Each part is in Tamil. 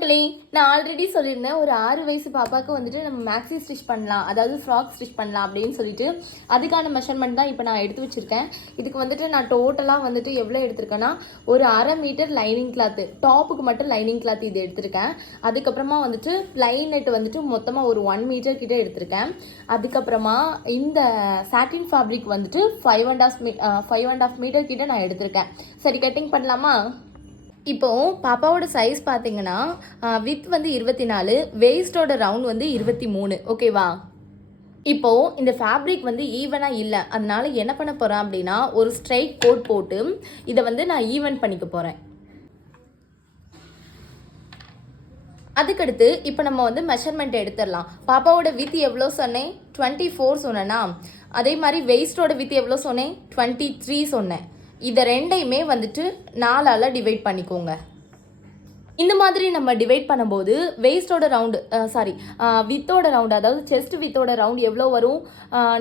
மக்களே, நான் ஆல்ரெடி சொல்லியிருந்தேன் ஒரு 6 வயசு பாப்பாவுக்கு வந்துட்டு நம்ம மேக்ஸி ஸ்டிச் பண்ணலாம், அதாவது ஃப்ராக் ஸ்டிச் பண்ணலாம் அப்படின்னு சொல்லிட்டு அதுக்கான மெஷர்மெண்ட் தான் இப்போ நான் எடுத்து வச்சுருக்கேன். இதுக்கு வந்துட்டு நான் டோட்டலாக வந்துட்டு எவ்வளோ எடுத்திருக்கேன்னா ஒரு 1/2 மீட்டர் லைனிங் கிளாத்து, டாப்புக்கு மட்டும் லைனிங் கிளாத் இது எடுத்திருக்கேன். அதுக்கப்புறமா வந்துட்டு ப்ளைன் நெட் வந்துட்டு மொத்தமாக ஒரு 1 மீட்டர் கிட்ட எடுத்திருக்கேன். அதுக்கப்புறமா இந்த சாட்டின் ஃபேப்ரிக் வந்துட்டு 5.5 மீட்டர் கிட்ட நான் எடுத்திருக்கேன். சரி, கட்டிங் பண்ணலாமா? இப்போது பாப்பாவோட சைஸ் பார்த்தீங்கன்னா வித் வந்து 24, வெயிஸ்டோட ரவுண்ட் வந்து 23. ஓகேவா? இப்போது இந்த ஃபேப்ரிக் வந்து ஈவனாக இல்லை, அதனால என்ன பண்ண போகிறேன் அப்படின்னா ஒரு ஸ்ட்ரைட் கோட் போட்டு இதை வந்து நான் ஈவன் பண்ணிக்க போகிறேன். அதுக்கடுத்து இப்போ நம்ம வந்து மெஷர்மெண்ட் எடுத்துடலாம். பாப்பாவோட வித் எவ்வளோ சொன்னேன்? 24 சொன்னேன்னா, அதே மாதிரி வெயிஸ்டோட வித் எவ்வளோ சொன்னேன்? 23 சொன்னேன். இதை ரெண்டையுமே வந்துட்டு 4ஆல் டிவைட் பண்ணிக்கோங்க. இந்த மாதிரி நம்ம டிவைட் பண்ணும்போது வெயிஸ்டோட ரவுண்டு வித்தோட ரவுண்டு, அதாவது செஸ்ட் வித்தோட ரவுண்ட் எவ்வளோ வரும்?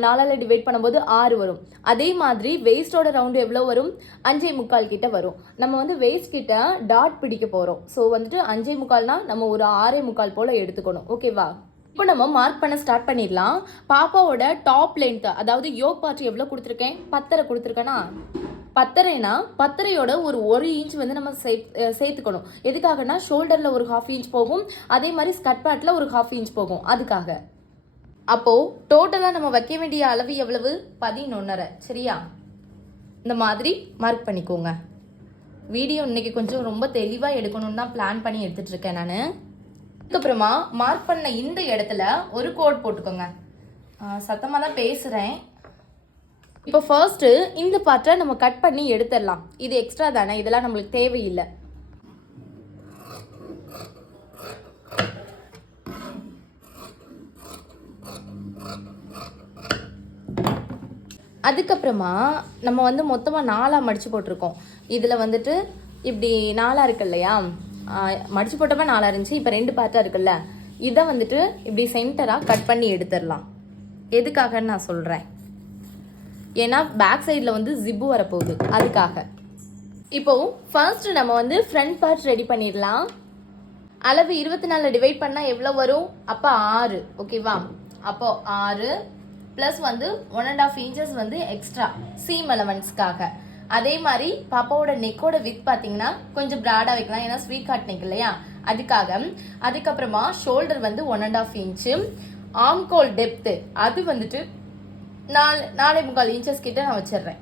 4ஆல் டிவைட் பண்ணும்போது 6 வரும். அதே மாதிரி வெயிஸ்டோட ரவுண்டு எவ்வளோ வரும்? 5.25 கிட்ட வரும். நம்ம வந்து வெயிஸ்ட் கிட்ட டாட் பிடிக்க போகிறோம். ஸோ வந்துட்டு 5.25னா நம்ம ஒரு 6.25 போல் எடுத்துக்கணும். ஓகேவா? இப்போ நம்ம மார்க் பண்ண ஸ்டார்ட் பண்ணிடலாம். பாப்பாவோட டாப் லென்த், அதாவது யோக் பார்ட் எவ்வளோ கொடுத்துருக்கேன்? 10 கொடுத்துருக்கேன்னா, 10யோட ஒரு இன்ச் வந்து நம்ம சேர்த்துக்கணும். எதுக்காகனா ஷோல்டரில் ஒரு 1/2 இன்ச் போகும், அதே மாதிரி ஸ்கர்ட் பார்ட்டில் ஒரு 1/2 இன்ச் போகும். அதுக்காக அப்போது டோட்டலாக நம்ம வைக்க வேண்டிய அளவு எவ்வளவு? 11.5. சரியா? இந்த மாதிரி மார்க் பண்ணிக்கோங்க. வீடியோ இன்னைக்கு கொஞ்சம் ரொம்ப தெளிவாக எடுக்கணும்னு தான் பிளான் பண்ணி எடுத்துகிட்டு இருக்கேன் நான். அதுக்கப்புறமா மார்க் பண்ண இந்த இடத்துல ஒரு கோட் போட்டுக்கோங்க. சத்தமாக தான் பேசுகிறேன். இப்போ ஃபர்ஸ்ட்டு இந்த பார்ட்டை நம்ம கட் பண்ணி எடுத்துடலாம். இது எக்ஸ்ட்ரா தானே, இதெல்லாம் நம்மளுக்கு தேவையில்லை. அதுக்கப்புறமா நம்ம வந்து மொத்தமாக 4ஆக மடித்து போட்டிருக்கோம். இதில் வந்துட்டு இப்படி 4ஆக இருக்கு இல்லையா, மடித்து போட்டப்போ 4ஆக இருந்துச்சு. இப்போ 2 பார்ட்டாக இருக்குல்ல, இதை வந்துட்டு இப்படி சென்டராக கட் பண்ணி எடுத்துடலாம். எதுக்காகன்னு நான் சொல்கிறேன். ஏன்னா பேக் சைடில் வந்து ஜிப்பு வரப்போகுது, அதுக்காக. இப்போது ஃபர்ஸ்ட் நம்ம வந்து ஃப்ரண்ட் பார்ட் ரெடி பண்ணிடலாம். அளவு 24 டிவைட் பண்ணால் எவ்வளோ வரும்? அப்போ 6. ஓகேவா? அப்போது 6 ப்ளஸ் வந்து 1.5 இன்ச்சஸ் வந்து எக்ஸ்ட்ரா சீம் அலவன்ஸ்க்காக. அதே மாதிரி பாப்பாவோட நெக்கோட வித் பார்த்தீங்கன்னா கொஞ்சம் ப்ராடாக வைக்கலாம், ஏன்னா ஸ்வீட் கார்ட் நெக் இல்லையா, அதுக்காக. அதுக்கப்புறமா ஷோல்டர் வந்து 1.5 இன்ச்சு, ஆம்கோல் டெப்த்து அது வந்துட்டு 4.25 இன்ச்சஸ் கிட்ட நான் வச்சிடுறேன்.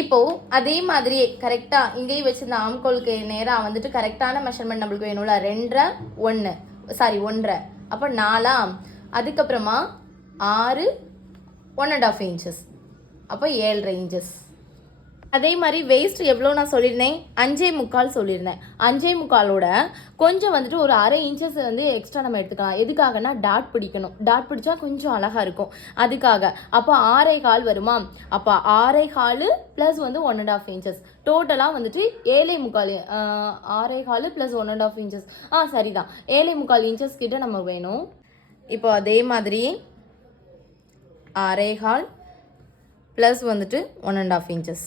இப்போது அதே மாதிரியே கரெக்டாக இங்கேயும் வச்சிருந்த ஆம்கோலுக்கு நேராக வந்துட்டு கரெக்டான மெஷர்மெண்ட் நம்மளுக்கு வேணும்ல. 1.5 அப்போ 4. அதுக்கப்புறமா 6 1.5 இன்ச்சஸ், அப்போ 7.5 இன்ச்சஸ். அதே மாதிரி வெயிஸ்ட் எவ்வளோ நான் சொல்லியிருந்தேன்? 5.25 சொல்லியிருந்தேன். 5.25ஓட கொஞ்சம் வந்துட்டு ஒரு 1/2 இன்ச்சஸ் வந்து எக்ஸ்ட்ரா நம்ம எடுத்துக்கலாம். எதுக்காகனா டாட் பிடிக்கணும், டாட் பிடிச்சா கொஞ்சம் அழகாக இருக்கும், அதுக்காக. அப்போ 6.25 வருமா? அப்போ 6.25 ப்ளஸ் வந்து 1.5 இன்ச்சஸ், டோட்டலாக வந்துட்டு 7.25. 6.25 ப்ளஸ் 1.5 இன்ச்சஸ், சரிதான், 7.25 இன்ச்சஸ் கிட்ட நம்ம வேணும். இப்போ அதே மாதிரி 6.25 ப்ளஸ் வந்துட்டு 1.5 இன்ச்சஸ்.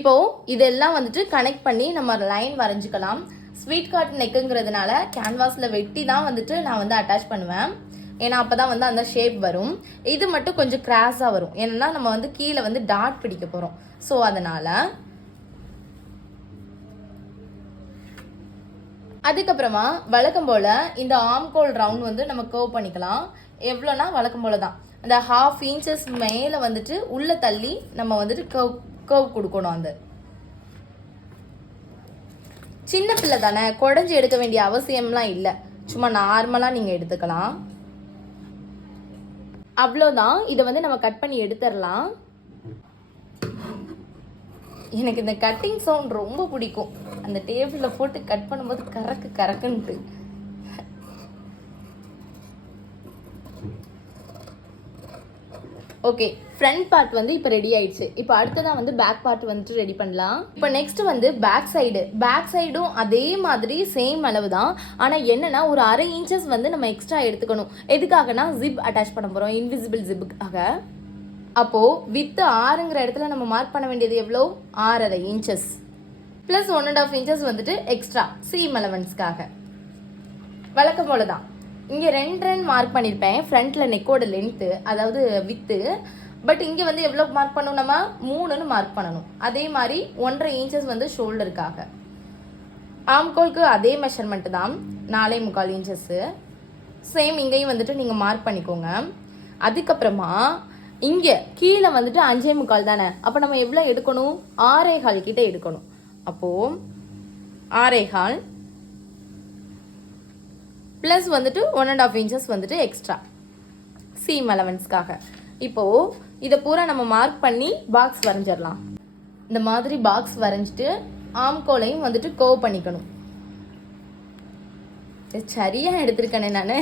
இப்போது இதெல்லாம் வந்துட்டு கனெக்ட் பண்ணி நம்ம லைன் வரைஞ்சிக்கலாம். ஸ்வீட் கார்ட் நெக்குங்கிறதுனால கேன்வாஸில் வெட்டி தான் வந்துட்டு நான் வந்து அட்டாச் பண்ணுவேன், ஏன்னா அப்போ தான் வந்து அந்த ஷேப் வரும். இது மட்டும் கொஞ்சம் கிராஸாக வரும், ஏன்னா நம்ம வந்து கீழே வந்து டாட் பிடிக்க போகிறோம். ஸோ அதனால் அதுக்கப்புறமா வழக்கம் போல் இந்த ஆம்கோல் ரவுண்ட் வந்து நம்ம கர்வ் பண்ணிக்கலாம். எவ்வளோனா வழக்கம் போல் தான் அந்த 1/2 இன்ச்சஸ் மேலே வந்துட்டு உள்ளே தள்ளி நம்ம வந்துட்டு கர்வ் கொடுக்கணும். அந்த சின்ன பிள்ளை தானே, குடஞ்சி எடுக்க வேண்டிய அவசியம்லாம் இல்லை, சும்மா நார்மலாக நீங்கள் எடுத்துக்கலாம். அவ்வளோதான். இதை வந்து நம்ம கட் பண்ணி எடுத்துடலாம். எனக்கு இந்த கட்டிங் சவுண்ட் ரொம்ப பிடிக்கும், அந்த டேபிளில் போட்டு கட் பண்ணும்போது கறக்குன்ட்டு. ஓகே, ஃப்ரண்ட் பார்ட் வந்து இப்போ ரெடி ஆயிடுச்சு. இப்போ அடுத்ததான் வந்து பேக் பார்ட் வந்துட்டு ரெடி பண்ணலாம். இப்போ நெக்ஸ்ட் வந்து பேக் சைடும் அதே மாதிரி சேம் அளவு தான். ஆனால் என்னன்னா ஒரு 1/2 இன்ச்சஸ் வந்து நம்ம எக்ஸ்ட்ரா எடுத்துக்கணும். எதுக்காகனா ஜிப் அட்டாச் பண்ண போகிறோம், இன்விசிபிள் ஜிப்புக்காக. அப்போது வித்து 6ங்கிற இடத்துல நம்ம மார்க் பண்ண வேண்டியது எவ்வளோ? 6.5 இன்ச்சஸ். ப்ளஸ் 1.5 இன்ச்சஸ் வந்துட்டு எக்ஸ்ட்ரா சீம் அலவன்ஸ்க்காக. வழக்கம் போல தான் இங்கே 2 மார்க் பண்ணியிருப்பேன் ஃப்ரண்ட்டில் நெக்கோட லென்த்து, அதாவது வித்து. பட் இங்கே வந்து எவ்வளோ மார்க் பண்ணணும், நம்ம 3ன்னு மார்க் பண்ணணும். அதே மாதிரி 1.5 இன்ச்சஸ் வந்து ஷோல்டருக்காக. ஆம்கோலுக்கு அதே மெஷர்மெண்ட்டு தான், 4.25 இன்ச்சஸ்ஸு. சேம் இங்கேயும் வந்துட்டு நீங்கள் மார்க் பண்ணிக்கோங்க. அதுக்கப்புறமா இங்கே கீழே வந்துட்டு 5.25 தானே, அப்போ நம்ம எவ்வளோ எடுக்கணும், 6.25 கிட்டே எடுக்கணும். அப்போது 6.25 ப்ளஸ் வந்துட்டு 1.5 இன்ச்சஸ் வந்துட்டு எக்ஸ்ட்ரா சீம் அலவன்ஸ்க்காக. இப்போது இதை பூரா நம்ம மார்க் பண்ணி பாக்ஸ் வரைஞ்சிடலாம். இந்த மாதிரி பாக்ஸ் வரைஞ்சிட்டு ஆம்கோலையும் வந்துட்டு கோவ் பண்ணிக்கணும். சரியாக எடுத்திருக்கேனே நான்.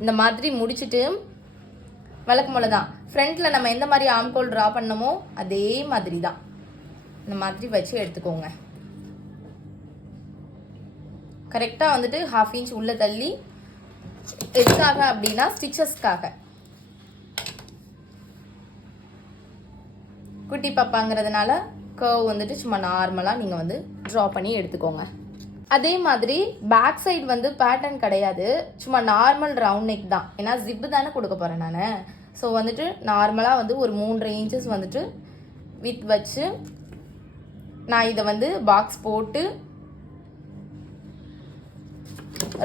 இந்த மாதிரி முடிச்சுட்டு வழக்கம் போல தான் ஃப்ரண்ட்டில் நம்ம எந்த மாதிரி ஆம்கோல் ட்ரா பண்ணமோ அதே மாதிரி தான் இந்த மாதிரி வச்சு எடுத்துக்கோங்க. கரெக்டாக வந்துட்டு 1/2 இன்ச் உள்ளே தள்ளி, எதுக்காக அப்படின்னா ஸ்டிச்சஸ்க்காக. குட்டி பாப்பாங்கிறதுனால கர்வ் வந்துட்டு சும்மா நார்மலாக நீங்கள் வந்து ட்ரா பண்ணி எடுத்துக்கோங்க. அதே மாதிரி பேக் சைடு வந்து பேட்டர்ன் கிடையாது, சும்மா நார்மல் ரவுண்ட் நெக் தான். ஏன்னா ஜிப்பு தானே கொடுக்க போகிறேன் நான். ஸோ வந்துட்டு நார்மலாக வந்து ஒரு 3.5 இன்ச்சஸ் வந்துட்டு வித் வச்சு நான் இதை வந்து பாக்ஸ் போட்டு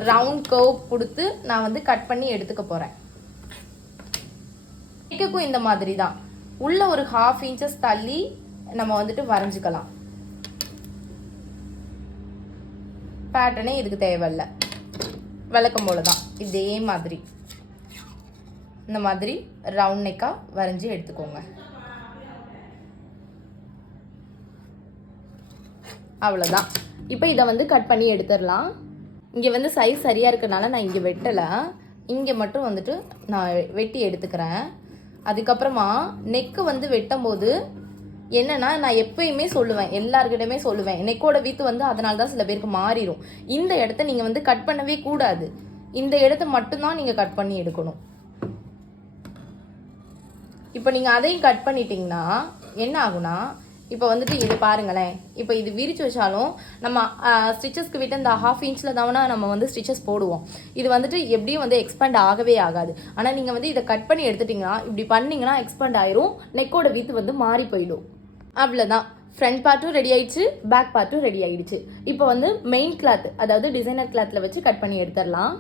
ரவுண்ட் கர்வ் கொடுத்து நான் வந்து கட் பண்ணி எடுத்துக்க போகிறேன். நெக்குக்கும் இந்த மாதிரி தான் உள்ள ஒரு 1/2 இன்ச்சஸ் தள்ளி நம்ம வந்துட்டு வரைஞ்சிக்கலாம். பேட்டர்னே இதுக்கு தேவையில்லை, வழக்கம் போல தான் இதே மாதிரி இந்த மாதிரி ரவுண்ட் நெக்காக வரைஞ்சி எடுத்துக்கோங்க. அவ்வளோதான். இப்போ இதை வந்து கட் பண்ணி எடுத்துடலாம். இங்கே வந்து சைஸ் சரியாக இருக்கனால நான் இங்கே வெட்டலை, இங்கே மட்டும் வந்துட்டு நான் வெட்டி எடுத்துக்கிறேன். அதுக்கப்புறமா நெக்கு வந்து வெட்டும் போது என்னன்னா, நான் எப்பயுமே சொல்லுவேன், எல்லாருக்கிட்டையுமே சொல்லுவேன், நெக்கோட வித்து வந்து அதனால தான் சில பேருக்கு மாறிடும். இந்த இடத்த நீங்கள் வந்து கட் பண்ணவே கூடாது, இந்த இடத்த மட்டும்தான் நீங்கள் கட் பண்ணி எடுக்கணும். இப்போ நீங்கள் அதையும் கட் பண்ணிட்டீங்கன்னா என்ன ஆகுனா, இப்போ வந்துட்டு இது பாருங்களேன், இப்போ இது விரிச்சு வச்சாலும் நம்ம ஸ்டிச்சஸ்க்கு விட்டு இந்த 1/2 இன்ச்சில் தானே நம்ம வந்து ஸ்டிச்சஸ் போடுவோம். இது வந்துட்டு எப்படியும் வந்து எக்ஸ்பேண்ட் ஆகவே ஆகாது. ஆனால் நீங்கள் வந்து இதை கட் பண்ணி எடுத்துட்டிங்கன்னா, இப்படி பண்ணிங்கன்னா எக்ஸ்பேண்ட் ஆயிரும், நெக்கோட வித்து வந்து மாறி போயிடும். அவ்வளோதான். ஃப்ரண்ட் பார்ட்டும் ரெடி ஆயிடுச்சு, பேக் பார்ட்டும் ரெடி ஆயிடுச்சு. இப்போ வந்து மெயின் கிளாத், அதாவது டிசைனர் கிளாத்தில் வச்சு கட் பண்ணி எடுத்துடலாம்.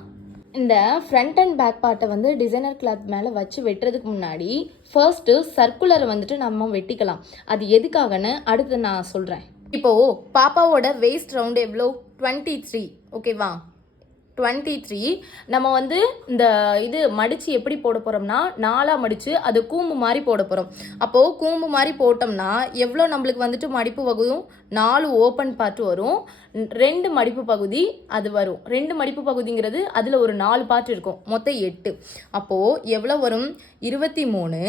இந்த ஃப்ரண்ட் அண்ட் பேக் பார்ட்டை வந்து டிசைனர் கிளாத் மேலே வச்சு வெட்டுறதுக்கு முன்னாடி ஃபர்ஸ்ட்டு சர்க்குலரை வந்துட்டு நம்ம வெட்டிக்கலாம். அது எதுக்காகன்னு அடுத்து நான் சொல்கிறேன். இப்போது பாப்பாவோட வேஸ்ட் ரவுண்டு எவ்வளோ, 23, ஓகேவா? 23 நம்ம வந்து இந்த இது மடித்து எப்படி போட போகிறோம்னா, 4ஆக மடித்து அது கூம்பு மாதிரி போட போகிறோம். அப்போது கூம்பு மாதிரி போட்டோம்னா எவ்வளோ நம்மளுக்கு வந்துட்டு மடிப்பு வகையும், 4 ஓப்பன் பார்ட் வரும், 2 மடிப்பு பகுதி அது வரும். 2 மடிப்பு பகுதிங்கிறது அதில் ஒரு 4 பார்ட் இருக்கும், மொத்தம் 8. அப்போது எவ்வளோ வரும், 23.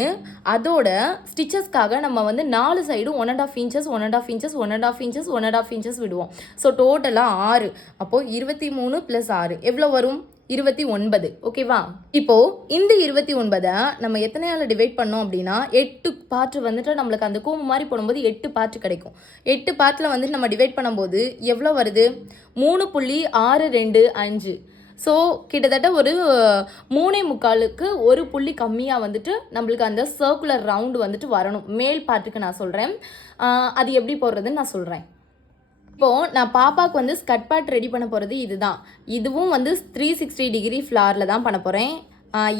அதோட ஸ்டிச்சஸ்க்காக நம்ம வந்து 4 சைடும் 1.5 இன்ச்சஸ் 1.5 இன்ச்சஸ் 1.5 இன்ச்சஸ் 1.5 இன்ச்சஸ் விடுவோம். ஸோ டோட்டலாக 6. அப்போது 23 + 6 எவ்வளோ வரும், 29. ஓகேவா? இப்போது இந்த 29 நம்ம எத்தனையால் டிவைட் பண்ணோம் அப்படின்னா, 8 பார்ட் வந்துட்டு நம்மளுக்கு அந்த கூம்பு மாதிரி போடும்போது 8 பார்ட் கிடைக்கும். 8 பார்ட்டில் வந்துட்டு நம்ம டிவைட் பண்ணும்போது எவ்வளோ வருது, 3.625. ஸோ கிட்டத்தட்ட ஒரு 3.25க்கு ஒரு புள்ளி கம்மியாக வந்துட்டு நம்மளுக்கு அந்த சர்க்குலர் ரவுண்டு வந்துட்டு வரணும். மேல் பார்ட்டுக்கு நான் சொல்கிறேன், அது எப்படி போடுறதுன்னு நான் சொல்கிறேன். இப்போது நான் பாப்பாவுக்கு வந்து ஸ்கர்ட் பார்ட் ரெடி பண்ண போகிறது இதுதான். இதுவும் வந்து 360 டிகிரி ஃப்ளாரில் தான் பண்ண போகிறேன்.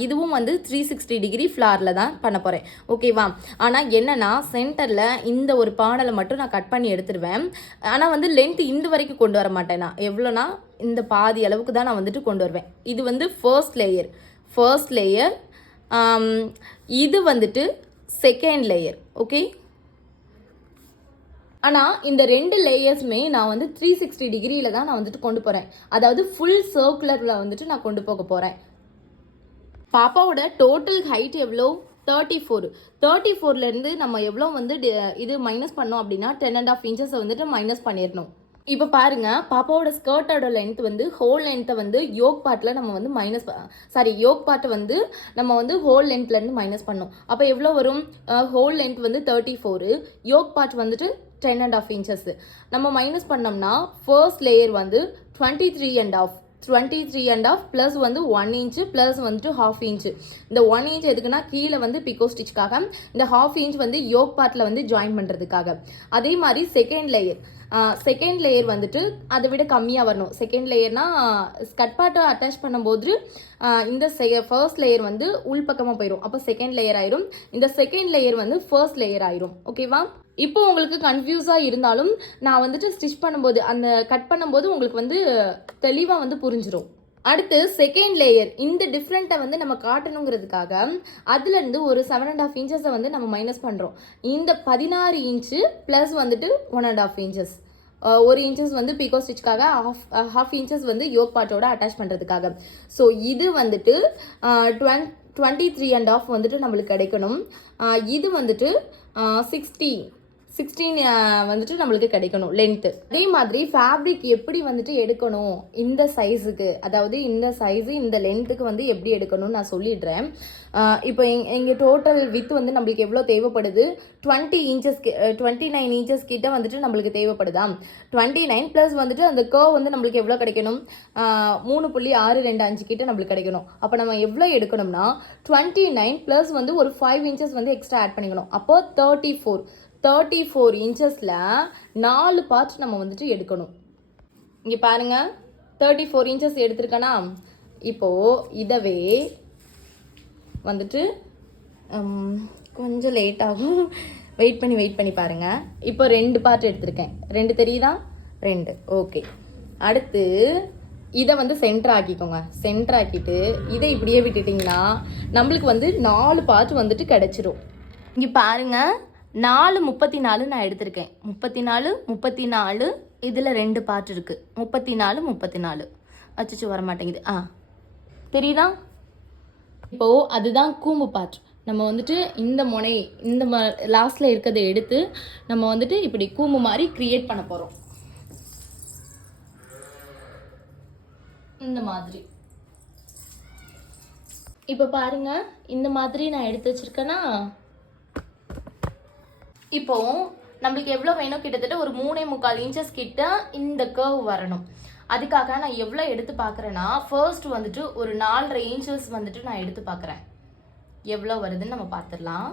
இதுவும் வந்து 360 டிகிரி ஃப்ளாரில் தான் பண்ண போகிறேன், ஓகேவா? ஆனால் என்னென்னா, சென்டரில் இந்த ஒரு பாடலை மட்டும் நான் கட் பண்ணி எடுத்துருவேன். ஆனால் வந்து லென்த் இந்த வரைக்கும் கொண்டு வர மாட்டேன். நான் எவ்வளோனா இந்த பாதி அளவுக்கு தான் நான் வந்துட்டு கொண்டு வருவேன். இது வந்து ஃபர்ஸ்ட் லேயர், இது வந்துட்டு செகண்ட் லேயர், ஓகே? ஆனால் இந்த 2 லேயர்ஸுமே நான் வந்து 360 டிகிரியில் தான் நான் வந்துட்டு கொண்டு போகிறேன். அதாவது ஃபுல் சர்க்குலரில் வந்துட்டு நான் கொண்டு போக போகிறேன். பாப்பாவோட டோட்டல் ஹைட் எவ்வளோ, 34. 34லேருந்து நம்ம எவ்வளோ வந்து இது மைனஸ் பண்ணோம் அப்படின்னா 10.5 இன்ச்சஸை வந்துட்டு மைனஸ் பண்ணிடணும். இப்போ பாருங்க, பாப்பாவோட ஸ்கர்ட்டோட லென்த் வந்து ஹோல் லென்த்தை வந்து யோக் பார்ட்டில் நம்ம வந்து யோக் பார்ட்டை வந்து நம்ம வந்து ஹோல் லென்த்லேருந்து மைனஸ் பண்ணோம். அப்போ எவ்வளோ வரும்? ஹோல் லென்த் வந்து 34, யோக் பார்ட் வந்துட்டு 10.5 inches. நம்ம மைனஸ் பண்ணோம்னா ஃபர்ஸ்ட் லேயர் வந்து 23.5 ப்ளஸ் வந்து 1 inch ப்ளஸ் வந்துட்டு 1/2 inch. இந்த 1 inch எதுக்குன்னா கீழே வந்து பிகோ ஸ்டிச்சுக்காக, இந்த 1/2 inch வந்து யோக் பார்ட்டில் வந்து ஜாயின் பண்ணுறதுக்காக. அதே மாதிரி செகண்ட் லேயர் வந்துட்டு அதை விட கம்மியாக வரணும். செகண்ட் லேயர்னா ஸ்கட் பார்ட்டை அட்டாச் பண்ணும்போது இந்த ஃபர்ஸ்ட் லேயர் வந்து உள்பக்கமாக போயிடும். அப்போ செகண்ட் லேயர் ஆயிரும். இந்த செகண்ட் லேயர் வந்து ஃபர்ஸ்ட் லேயர் ஆயிரும். ஓகேவா? இப்போ உங்களுக்கு கன்ஃபியூஸாக இருந்தாலும் நான் வந்துட்டு ஸ்டிச் பண்ணும்போது அந்த கட் பண்ணும்போது உங்களுக்கு வந்து தெளிவாக வந்து புரிஞ்சிடும். அடுத்து செகண்ட் லேயர், இந்த டிஃப்ரெண்ட்டை வந்து நம்ம காட்டணுங்கிறதுக்காக அதுலேருந்து ஒரு 7.5 inches வந்து நம்ம மைனஸ் பண்ணுறோம். இந்த 16 inch ப்ளஸ் வந்துட்டு 1.5 inches, 1 inches வந்து பிகோ ஸ்டிச்சுக்காக, half inches வந்து யோக் பார்ட்டோட அட்டாச் பண்ணுறதுக்காக. ஸோ இது வந்துட்டு 23.5 வந்துட்டு நம்மளுக்கு கிடைக்கணும். இது வந்துட்டு 16 வந்துட்டு நம்மளுக்கு கிடைக்கணும் லென்த்து. அதே மாதிரி ஃபேப்ரிக் எப்படி வந்துட்டு எடுக்கணும் இந்த சைஸுக்கு, அதாவது இந்த சைஸு இந்த லென்த்துக்கு வந்து எப்படி எடுக்கணும்னு நான் சொல்லிடுறேன். இப்போ எங்கள் டோட்டல் வித் வந்து நம்மளுக்கு எவ்வளோ தேவைப்படுது? 29 inches கிட்ட வந்துட்டு நம்மளுக்கு தேவைப்படுதா? 29 ப்ளஸ் வந்துட்டு அந்த கர்வ் வந்து நம்மளுக்கு எவ்வளோ கிடைக்கணும்? 3.625 கிட்ட நம்மளுக்கு கிடைக்கணும். அப்போ நம்ம எவ்வளோ எடுக்கணும்னா 29 ப்ளஸ் வந்து ஒரு 5 inches வந்து எக்ஸ்ட்ரா ஆட் பண்ணிக்கணும். அப்போ 34 inchஸில் 4 பார்ட் நம்ம வந்துட்டு எடுக்கணும். இங்கே பாருங்கள், 34 inches எடுத்திருக்கேனா? இப்போது இதவே வந்துட்டு கொஞ்சம் லேட் ஆகும், வெயிட் பண்ணி பாருங்கள். இப்போ 2 பார்ட் எடுத்திருக்கேன். 2 தெரியுதா? 2. ஓகே. அடுத்து இதை வந்து சென்டர் ஆக்கிக்கோங்க. சென்டர் ஆக்கிட்டு இதை இப்படியே விட்டுட்டிங்கன்னா நம்மளுக்கு வந்து 4 பார்ட் வந்துட்டு கிடச்சிரும். இங்கே பாருங்கள், 4:34 நான் எடுத்திருக்கேன். 34 இதில் 2 பார்ட் இருக்குது. 34 அச்சோ வர மாட்டேங்குது. தெரியுதா? இப்போது அதுதான் கூம்பு பார்ட். நம்ம வந்துட்டு இந்த முனை இந்த லாஸ்ட்டில் இருக்கிறத எடுத்து நம்ம வந்துட்டு இப்படி கூம்பு மாதிரி க்ரியேட் பண்ண போகிறோம். இந்த மாதிரி இப்போ பாருங்கள், இந்த மாதிரி நான் எடுத்து வச்சுருக்கேன்னா இப்போ நம்மளுக்கு எவ்வளோ வேணும்? கிட்டத்தட்ட ஒரு 3.25 inches கிட்ட இந்த கர்வ் வரணும். அதுக்காக நான் எவ்வளோ எடுத்து பார்க்குறேன்னா, ஃபர்ஸ்ட் வந்துட்டு ஒரு 4.5 inches வந்துட்டு நான் எடுத்து பார்க்குறேன். எவ்வளோ வருதுன்னு நம்ம பார்த்துடலாம்.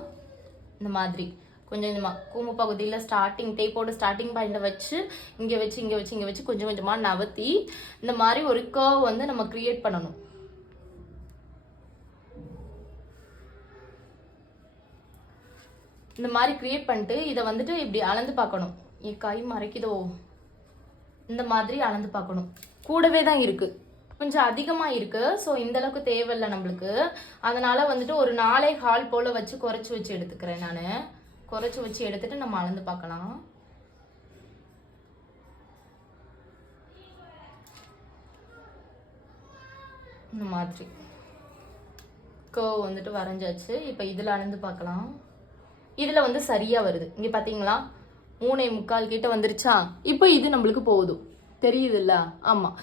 இந்த மாதிரி கொஞ்சம் கொஞ்சமாக கூம்பு பகுதியில் டேப்போட ஸ்டார்டிங் பாயிண்ட்டை வச்சு இங்கே வச்சு கொஞ்சம் கொஞ்சமாக நவர்த்தி இந்த மாதிரி ஒரு கர்வ் வந்து நம்ம க்ரியேட் பண்ணணும். இந்த மாதிரி க்ரியேட் பண்ணிட்டு இதை வந்துட்டு இப்படி அளந்து பார்க்கணும். என் கை மறைக்குதோ? இந்த மாதிரி அளந்து பார்க்கணும். கூடவே தான் இருக்குது, கொஞ்சம் அதிகமாக இருக்குது. ஸோ இந்தளவுக்கு தேவையில்லை நம்மளுக்கு. அதனால் வந்துட்டு ஒரு 4.25 போல் வச்சு குறைச்சி வச்சு எடுத்துக்கிறேன். நான் குறைச்சி வச்சு எடுத்துகிட்டு நம்ம அளந்து பார்க்கலாம். இந்த மாதிரி கர்வ் வந்துட்டு வரைஞ்சாச்சு. இப்போ இதில் அளந்து பார்க்கலாம். இதில் வந்து சரியாக வருது. இங்கே பார்த்தீங்களா, 3.25 கிட்ட வந்துருச்சா? இப்போ இது நம்மளுக்கு போதும், தெரியுதுல்ல? ஆமாம்,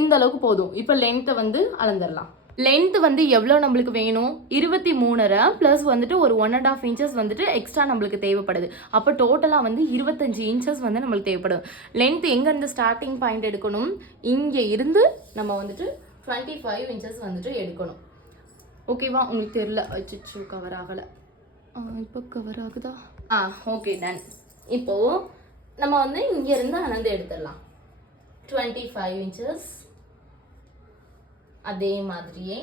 இந்த அளவுக்கு போதும். இப்போ லென்த்தை வந்து அளந்துடலாம். லென்த்து வந்து எவ்வளோ நம்மளுக்கு வேணும்? 23.5 ப்ளஸ் வந்துட்டு ஒரு 1.5 inches வந்துட்டு எக்ஸ்ட்ரா நம்மளுக்கு தேவைப்படுது. அப்போ டோட்டலாக வந்து 25 inches வந்து நம்மளுக்கு தேவைப்படும். லென்த் எங்கேருந்து ஸ்டார்டிங் பாயிண்ட் எடுக்கணும்? இங்கே இருந்து நம்ம வந்துட்டு 25 inches வந்துட்டு எடுக்கணும். ஓகேவா? உங்களுக்கு தெரியல, அச்சோ கவர் ஆகலை. இப்போ கவர் ஆகுதா? Okay, done. இப்போது நம்ம வந்து இங்கேருந்து அளந்து எடுத்துடலாம். 25 inches. அதே மாதிரியே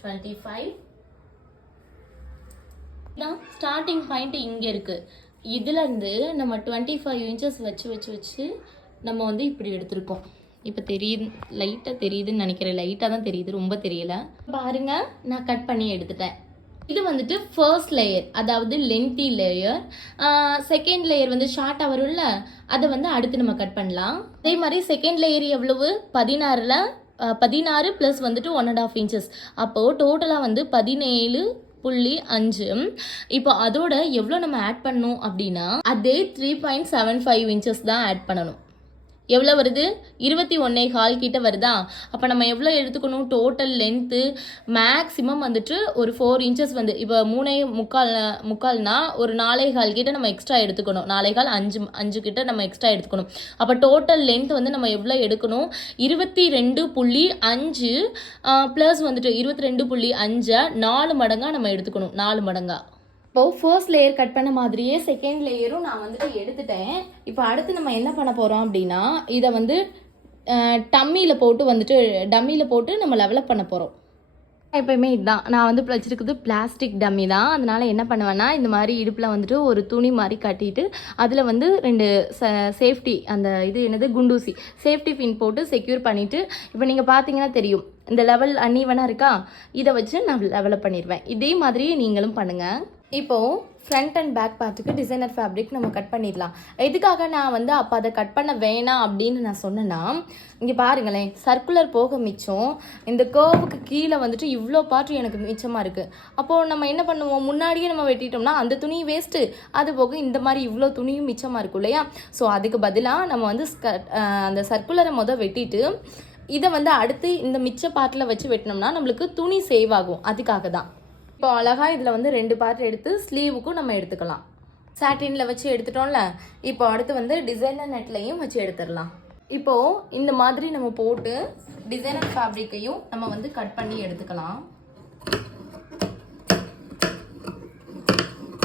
25 தான் ஸ்டார்டிங் பாயிண்ட் இங்கே இருக்குது. இதுலேருந்து நம்ம 25 inches வச்சு நம்ம வந்து இப்படி எடுத்திருக்கோம். இப்போ தெரியுது, லைட்டாக தெரியுதுன்னு நினைக்கிறேன். லைட்டாக தான் தெரியுது, ரொம்ப தெரியல. பாருங்க, நான் கட் பண்ணி எடுத்துட்டேன். இது வந்துட்டு ஃபர்ஸ்ட் லேயர், அதாவது லென்த்தி லேயர். செகண்ட் லேயர் வந்து ஷார்ட்டாக வரும்ல, அதை வந்து அடுத்து நம்ம கட் பண்ணலாம். அதே மாதிரி செகண்ட் லேயர் எவ்வளவு? 16 ப்ளஸ் வந்துட்டு 1.5 inches. அப்போது டோட்டலாக வந்து 17 5. இப்போ அதோட எவ்வளோ நம்ம ஆட் பண்ணணும் அப்படின்னா அதே 3.75 இன்ச்சஸ் தான் ஆட் பண்ணணும். எவ்வளோ வருது? 21.25 கிட்ட வருதா? அப்போ நம்ம எவ்வளோ எடுத்துக்கணும்? டோட்டல் லென்த்து மேக்ஸிமம் வந்துட்டு ஒரு 4 இன்ச்சஸ் வந்து இப்போ 3.25 ஒரு 4.25 கிட்ட நம்ம எக்ஸ்ட்ரா எடுத்துக்கணும். 4.25 5 கிட்ட நம்ம எக்ஸ்ட்ரா எடுத்துக்கணும். அப்போ டோட்டல் லென்த் வந்து நம்ம எவ்வளோ எடுக்கணும்? 22.5 ப்ளஸ் வந்துட்டு 22.5 4 மடங்காக நம்ம எடுத்துக்கணும். 4 மடங்காக. இப்போது ஃபர்ஸ்ட் லேயர் கட் பண்ண மாதிரியே செகண்ட் லேயரும் நான் வந்துட்டு எடுத்துட்டேன். இப்போ அடுத்து நம்ம என்ன பண்ண போகிறோம் அப்படின்னா இதை வந்து டம்மியில் போட்டு நம்ம டெவலப் பண்ண போகிறோம். எப்போயுமே இதுதான் நான் வந்து வச்சுருக்குது பிளாஸ்டிக் டம்மி தான். அதனால் என்ன பண்ணுவேன்னா இந்த மாதிரி இடுப்பில் வந்துட்டு ஒரு துணி மாதிரி கட்டிட்டு அதில் வந்து 2 சேஃப்டி அந்த இது என்னது குண்டூசி சேஃப்டி பின் போட்டு செக்யூர் பண்ணிவிட்டு இப்போ நீங்கள் பார்த்தீங்கன்னா தெரியும் இந்த லெவல் அன்னீவனாக இருக்கா, இதை வச்சு நான் டெவலப் பண்ணிடுவேன். இதே மாதிரி நீங்களும் பண்ணுங்கள். இப்போது ஃப்ரண்ட் அண்ட் பேக் பார்ட்டுக்கு டிசைனர் ஃபேப்ரிக் நம்ம கட் பண்ணிடலாம். எதுக்காக நான் வந்து அப்போ அதை கட் பண்ண வேணாம் அப்படின்னு நான் சொன்னேன்னா இங்கே பாருங்களேன், சர்க்குலர் போக மிச்சம் இந்த கர்வுக்கு கீழே வந்துட்டு இவ்வளோ பார்ட் எனக்கு மிச்சமாக இருக்குது. அப்போது நம்ம என்ன பண்ணுவோம், முன்னாடியே நம்ம வெட்டிட்டோம்னா அந்த துணி வேஸ்ட்டு, அது போக இந்த மாதிரி இவ்வளோ துணியும் மிச்சமாக இருக்கும் இல்லையா. ஸோ அதுக்கு பதிலாக நம்ம வந்து அந்த சர்க்குலரை வெட்டிட்டு இதை வந்து அடுத்து இந்த மிச்ச பார்ட்டில் வச்சு வெட்டினோம்னா நம்மளுக்கு துணி சேவ் ஆகும். அதுக்காக தான். இப்போ அழகாக இதில் வந்து 2 பார்ட் எடுத்து ஸ்லீவுக்கும் நம்ம எடுத்துக்கலாம். சாட்டினில் வச்சு எடுத்துட்டோம்ல, இப்போ அடுத்து வந்து டிசைனர் நெட்லையும் வச்சு எடுத்துடலாம். இப்போது இந்த மாதிரி நம்ம போட்டு டிசைனர் ஃபேப்ரிக்கையும் நம்ம வந்து கட் பண்ணி எடுத்துக்கலாம்.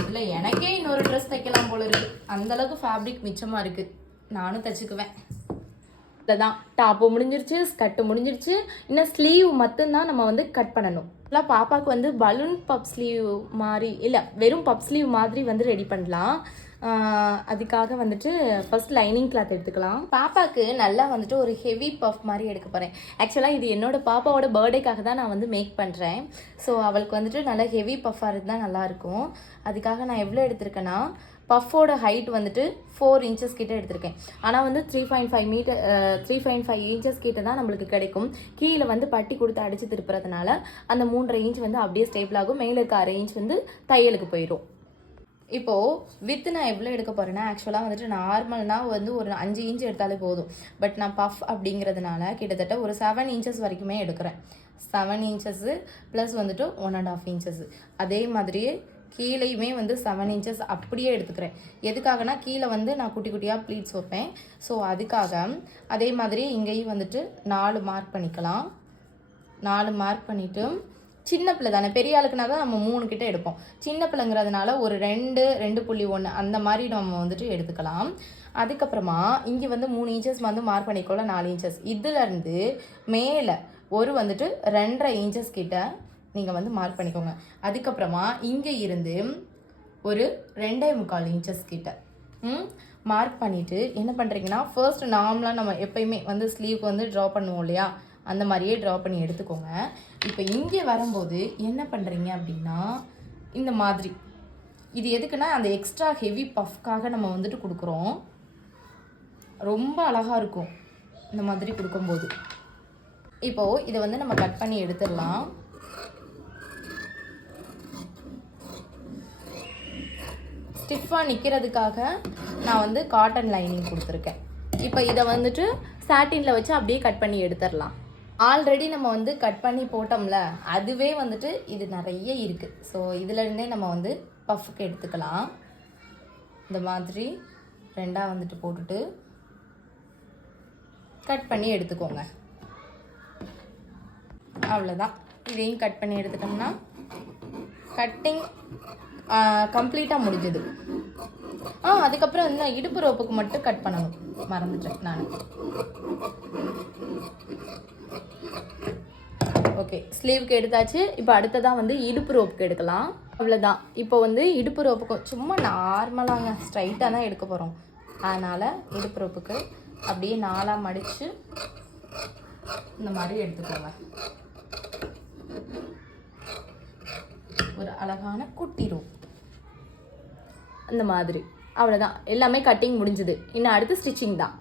இல்லை எனக்கே இன்னொரு ட்ரெஸ் தைக்கலாம் போல இருக்குது, அந்தளவுக்கு ஃபேப்ரிக் மிச்சமாக இருக்குது. நானும் தைச்சிக்குவேன். தான் டாப்பு முடிஞ்சிருச்சு, ஸ்கர்ட்டு முடிஞ்சிருச்சு, இன்னும் ஸ்லீவ் மட்டும்தான் நம்ம வந்து கட் பண்ணணும். எல்லாம் பாப்பாவுக்கு வந்து பலூன் பப் ஸ்லீவ் மாதிரி இல்லை வெறும் பப் ஸ்லீவ் மாதிரி வந்து ரெடி பண்ணலாம். அதுக்காக வந்துட்டு ஃபர்ஸ்ட் லைனிங் கிளாத் எடுத்துக்கலாம். பாப்பாவுக்கு நல்லா வந்துட்டு ஒரு ஹெவி பஃப் மாதிரி எடுக்க போகிறேன். ஆக்சுவலாக இது என்னோட பாப்பாவோட பர்த்டேக்காக தான் நான் வந்து மேக் பண்ணுறேன். ஸோ அவளுக்கு வந்துட்டு நல்லா ஹெவி பஃப்பாக இருந்தால் நல்லாயிருக்கும். அதுக்காக நான் எவ்வளோ எடுத்திருக்கேன்னா பஃபோட ஹைட் வந்துட்டு 4 இன்ச்சஸ் கிட்ட எடுத்திருக்கேன். ஆனால் வந்து 3.5 இன்ச்சஸ் கிட்ட தான் நம்மளுக்கு கிடைக்கும். கீழே வந்து பட்டி கொடுத்து அடித்து திருப்புறதுனால அந்த 3.5 இன்ச் வந்து அப்படியே ஸ்டேபிள் ஆகும். மேலே இருக்க 1/2 இன்ச் வந்து தையலுக்கு போயிடும். இப்போது வித்து நான் எவ்வளோ எடுக்க போகிறேன்னா ஆக்சுவலாக வந்துட்டு நார்மல்னால் வந்து ஒரு 5 இன்ச் எடுத்தாலே போதும். பட் நான் பஃப் அப்படிங்கிறதுனால கிட்டத்தட்ட ஒரு 7 இன்ச்சஸ் வரைக்குமே எடுக்கிறேன். 7 இன்ச்சஸ்ஸு ப்ளஸ் வந்துட்டு 1.5 இன்ச்சஸ்ஸு. அதே மாதிரியே கீழேயுமே வந்து 7 இன்ச்சஸ் அப்படியே எடுத்துக்கிறேன். எதுக்காகனா கீழே வந்து நான் குட்டி குட்டியாக ப்ளீட்ஸ் வைப்பேன். ஸோ அதுக்காக அதே மாதிரி இங்கேயும் வந்துட்டு 4 மார்க் பண்ணிக்கலாம். 4 மார்க் பண்ணிவிட்டு சின்ன பிள்ளை தானே, பெரிய ஆளுக்குனா தான் நம்ம 3 கிட்ட எடுப்போம். சின்ன பிள்ளைங்கிறதுனால ஒரு 2.1 அந்த மாதிரி நம்ம வந்துட்டு எடுத்துக்கலாம். அதுக்கப்புறமா இங்கே வந்து 3 இன்ச்சஸ் வந்து மார்க் பண்ணிக்கோல 4 இன்ச்சஸ். இதுலேருந்து மேலே ஒரு வந்துட்டு 2.5 இன்ச்சஸ் கிட்ட நீங்கள் வந்து மார்க் பண்ணிக்கோங்க. அதுக்கப்புறமா இங்கே இருந்து ஒரு 2.25 இன்ச்சஸ் கிட்ட மார்க் பண்ணிவிட்டு என்ன பண்ணுறீங்கன்னா ஃபர்ஸ்ட் நார்மலாக நம்ம எப்பயுமே வந்து ஸ்லீவ்க்கு வந்து ட்ரா பண்ணுவோம் இல்லையா, அந்த மாதிரியே ட்ரா பண்ணி எடுத்துக்கோங்க. இப்போ இங்கே வரும்போது என்ன பண்ணுறீங்க அப்படின்னா இந்த மாதிரி இது எதுக்குன்னா அந்த எக்ஸ்ட்ரா ஹெவி பஃப்காக நம்ம வந்துட்டு கொடுக்குறோம். ரொம்ப அழகாக இருக்கும் இந்த மாதிரி கொடுக்கும்போது. இப்போது இதை வந்து நம்ம கட் பண்ணி எடுத்துடலாம். ஸ்டிஃபாக நிற்கிறதுக்காக நான் வந்து காட்டன் லைனிங் கொடுத்துருக்கேன். இப்போ இதை வந்துட்டு சாட்டினில் வச்சு அப்படியே கட் பண்ணி எடுத்துடலாம். ஆல்ரெடி நம்ம வந்து கட் பண்ணி போட்டோம்ல, அதுவே வந்துட்டு இது நிறைய இருக்குது. ஸோ இதிலேருந்தே நம்ம வந்து பஃப்க்கு எடுத்துக்கலாம். இந்த மாதிரி 2ஆக வந்துட்டு போட்டுட்டு கட் பண்ணி எடுத்துக்கோங்க. அவ்வளோதான். இதையும் கட் பண்ணி எடுத்துட்டோம்னா கட்டிங் கம்ப்ளீட்டாக முடிஞ்சது. அதுக்கப்புறம் இந்த இடுப்பு ரோப்புக்கு மட்டும் கட் பண்ணணும், மறந்துட்டேன் நான். ஓகே, ஸ்லீவுக்கு எடுத்தாச்சு. இப்போ அடுத்ததான் வந்து இடுப்பு ரோப்புக்கு எடுக்கலாம். அவ்வளோதான். இப்போ வந்து இடுப்பு ரோப்புக்கு சும்மா நார்மலாக ஸ்ட்ரைட்டாக தான் எடுக்க போகிறோம். அதனால் இடுப்பு ரோப்புக்கு அப்படியே 4ஆக மடித்து இந்த மாதிரி எடுத்துக்கோங்க. ஒரு அழகான குட்டி ரோப் அந்த மாதிரி. அவ்வளோதான், எல்லாமே கட்டிங் முடிஞ்சுது. இன்னும் அடுத்து ஸ்டிச்சிங் தான்.